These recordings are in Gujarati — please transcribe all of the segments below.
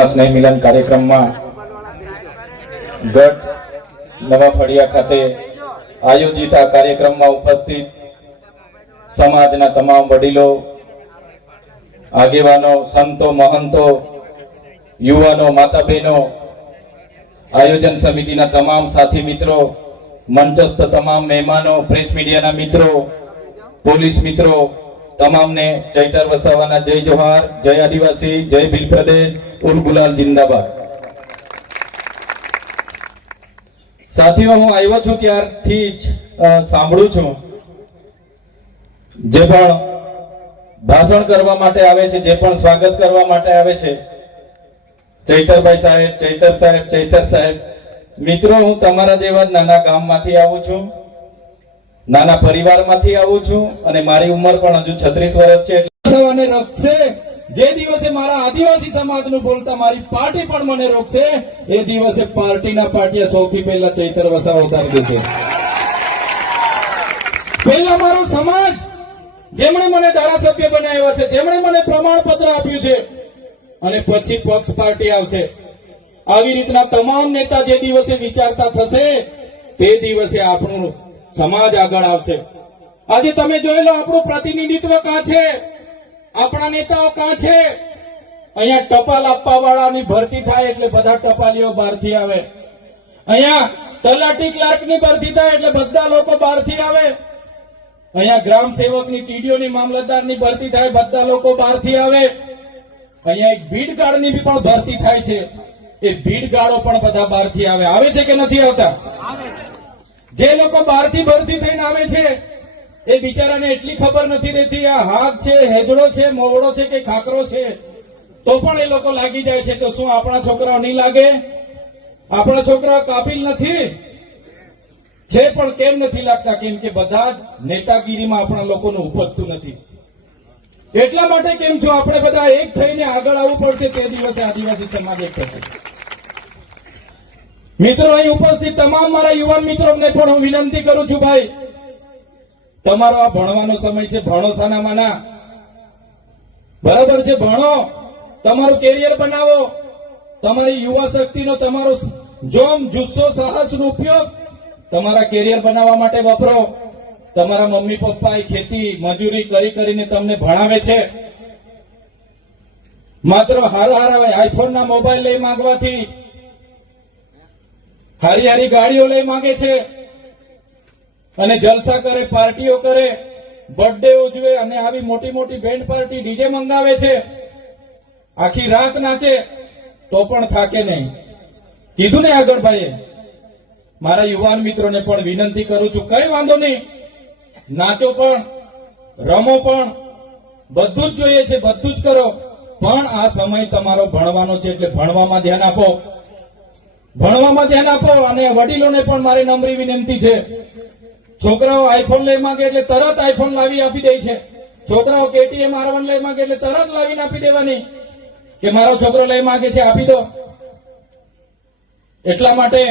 આજના સ્નેહ મિલન કાર્યક્રમમાં ગઢ નવા ફળિયા ખાતે આયોજિત આ કાર્યક્રમમાં ઉપસ્થિત સમાજના તમામ વડીલો, આગેવાનો, સંતો, મહંતો, યુવાનો, માતા બહેનો, આયોજન સમિતિના તમામ સાથી મિત્રો, મંચસ્થ તમામ મહેમાનો, પ્રેસ મીડિયાના મિત્રો, પોલીસ મિત્રો, તમામને ચૈતર વસાવાના જય જોહાર, જય આદિવાસી, જય ભીલ પ્રદેશ, ઉલ ગુલાલ જિંદાબાદ। સાથીઓ, હું આવ્યો છું ત્યારથી જ સાંભળું છું, જે પણ ભાષણ કરવા માટે આવે છે, જે પણ સ્વાગત કરવા માટે આવે છે, ચૈતરભાઈ સાહેબ, ચૈતર સાહેબ, ચૈતર સાહેબ। મિત્રો, હું તમારા જેવા જ નાના ગામમાંથી આવું છું, નાના પરિવારમાંથી આવું છું અને મારી ઉંમર પણ હજુ 36 વર્ષ છે। અને રખશે જે દિવસે મારા આદિવાસી સમાજનું બોલતા મારી પાર્ટી પણ મને રોકશે, એ દિવસે પાર્ટીના પાટિયા સૌથી પહેલા ચૈતર વસાવા ઉતારી દેશે। પહેલા મારો સમાજ, જેમણે મને ધારાસભ્ય બનાવ્યા છે, જેમણે મને પ્રમાણપત્ર આપ્યું છે, અને પછી પક્ષ પાર્ટી આવશે। આવી રીતના તમામ નેતા જે દિવસે વિચારતા થશે, તે દિવસે આપણું સમાજ આગળ આવશે। આજે તમે જોઈ લો, આપણું પ્રતિનિધિત્વ કાં છે, આપણા નેતાઓ કાં છે? અહીંયા ટપાલ આપવા વાળાની ભરતી થાય એટલે બધા ટપાલીઓ બહારથી આવે, અહીંયા તલાટી ક્લાર્કની ભરતી થાય એટલે બધા લોકો બહારથી આવે, અહીંયા ગ્રામ સેવકની, ટીડીઓની, મામલતદારની ભરતી થાય, બધા લોકો બહારથી આવે, અહીંયા એક ભીડગાર્ડની પણ ભરતી થાય છે, એ ભીડગાર્ડો પણ બધા બહારથી આવે। આવે છે કે નથી આવતા? જે લોકો બહારથી ભરતી થઈને આવે છે, એ બિચારાને એટલી ખબર નથી રહેતી આ હાથ છે, હેજડો છે, મોવડો છે કે ખાકરો છે, તો પણ એ લોકો લાગી જાય છે। તો શું આપણા છોકરાઓ નહીં લાગે? આપણા છોકરાઓ કાબિલ નથી છે, પણ કેમ નથી લાગતા? કેમ કે બધા જ નેતાગીરીમાં આપણા લોકોનું ઉપજતું નથી। એટલા માટે કેમ છો, આપણે બધા એક થઈને આગળ આવવું પડશે, તે દિવસે આદિવાસી સમાજ એક થશે। મિત્રો, અહીં ઉપસ્થિત તમામ મારા યુવાન મિત્રોને પણ હું વિનંતી કરું છું, ભાઈ, તમારો આ ભણવાનો સમય છે, ભણો સાનામાના, બરાબર છે, ભણો, તમારું કેરિયર બનાવો, તમારી યુવા શક્તિનો, તમારો જોમ, જુસ્સો, સાહસનો ઉપયોગ તમારા કેરિયર બનાવવા માટે વપરો। તમારા મમ્મી પપ્પાએ ખેતી મજૂરી કરી કરીને તમને ભણાવે છે, માત્ર હારા આઈફોનના મોબાઈલ લઈ માંગવાથી, હારી હારી ગાડીઓ લઈ માંગે છે અને જલસા કરે, પાર્ટીઓ કરે, બર્થડે ઉજવે અને આવી મોટી મોટી બેન્ડ પાર્ટી, ડીજે મંગાવે છે, આખી રાત નાચે, તો પણ થાકે નહીં। કીધું ને આગળ ભાઈએ, મારા યુવાન મિત્રોને પણ વિનંતી કરું છું, કઈ વાંધો નહીં, નાચો પણ, રમો પણ, બધું જ જોઈએ છે, બધું જ કરો, પણ આ સમય તમારો ભણવાનો છે, એટલે ભણવામાં ધ્યાન આપો, ભણવામાં ધ્યાન આપો। અને વડીલોને પણ મારી નમ્ર વિનંતી છે, છોકરાઓ આઈફોન લઈ માંગે એટલે તરત આઈફોન લાવી આપી દે છે, છોકરાઓ કેટીએમ R1 લઈ માંગે એટલે તરત લાવીને આપી દેવાની, કે મારો છોકરો લઈ માંગે છે આપી દો। એટલા માટે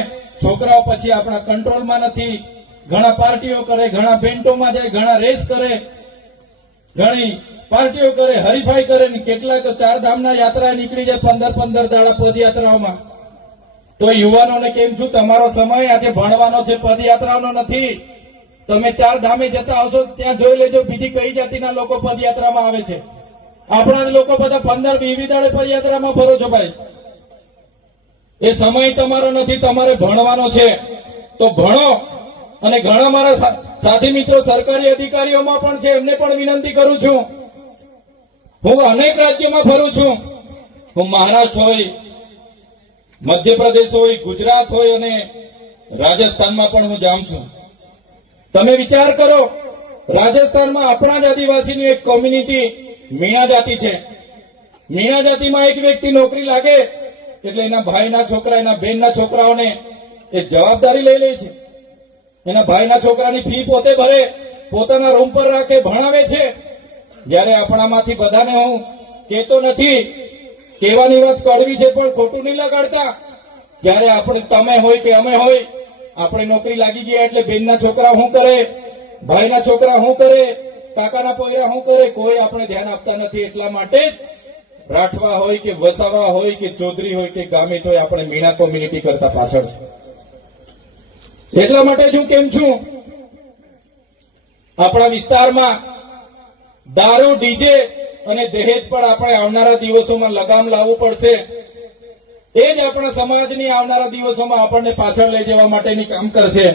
છોકરાઓ પછી આપણા કંટ્રોલમાં નથી, ઘણા પાર્ટીઓ કરે, ઘણા બેન્ટોમાં જાય, ઘણા રેસ કરે, ઘણી પાર્ટીઓ કરે, હરીફાઈ કરે, કેટલાય તો 4 ધામના યાત્રા નીકળી જાય 15 દાડા પદયાત્રાઓમાં। તો યુવાનોને કેમ છું, તમારો સમય આજે ભણવાનો છે, પદયાત્રાનો નથી। તમે 4 ધામે જતા આવશો, ત્યાં જોઈ લેજો બીજી કઈ જાતિના લોકો પદયાત્રામાં આવે છે। આપણા જ લોકો બધા 15-20 દાડે પદયાત્રામાં ફરો છો ભાઈ। એ સમય તમારો નથી, તમારે ભણવાનો છે, તો ભણો। અને ઘણા મારા સાથી મિત્રો સરકારી અધિકારીઓમાં પણ છે, એમને પણ વિનંતી કરું છું, હું અનેક રાજ્યોમાં ફરું છું, હું મહારાષ્ટ્ર હોય, મધ્યપ્રદેશ હોય, ગુજરાત હોય અને રાજસ્થાનમાં પણ હું જાઉં છું। તમે વિચાર કરો, રાજસ્થાનમાં આપણા જ આદિવાસીની એક કોમ્યુનિટી મીણા જાતિ છે, મીણા જાતિમાં એક વ્યક્તિ નોકરી લાગે એટલે એના ભાઈના છોકરા, એના બહેનના છોકરાઓને એ જવાબદારી લઈ લે છે, એના ભાઈના છોકરાની ફી પોતે ભરે, પોતાના રૂમ પર રાખે, ભણાવે છે। જ્યારે આપણામાંથી બધાને હું કહેતો નથી, કહેવાની વાત કડવી છે પણ ખોટું નહીં લગાડતા, જ્યારે આપણે તમે હોય કે અમે હોય, આપણે નોકરી લાગી ગયા એટલે બેનના છોકરા શું કરે, ભાઈના છોકરા શું કરે, કાકાના પોયરા શું કરે, કોઈ આપણે ધ્યાન આપતા નથી। એટલા માટે રાઠવા હોય કે વસાવા હોય કે ચૌધરી હોય કે ગામિત હોય, આપણે મીણા કોમ્યુનિટી કરતા પાછળ છે. એટલા માટે જ હું કેમ છું, આપણા વિસ્તારમાં દારૂ, ડીજે અને દહેજ પર આપણે આવનારા દિવસોમાં લગામ લાવવું પડશે. એ જ આપણા સમાજની આવનારા દિવસોમાં આપણને પાછળ લઈ જવા માટેની કામ કરશે.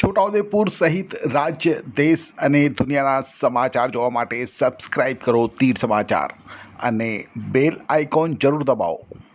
છોટાઉદેપુર સહિત રાજ્ય, દેશ અને દુનિયાના સમાચાર જોવા માટે સબસ્ક્રાઇબ કરો તીર સમાચાર અને બેલ આઇકોન જરૂર દબાવો.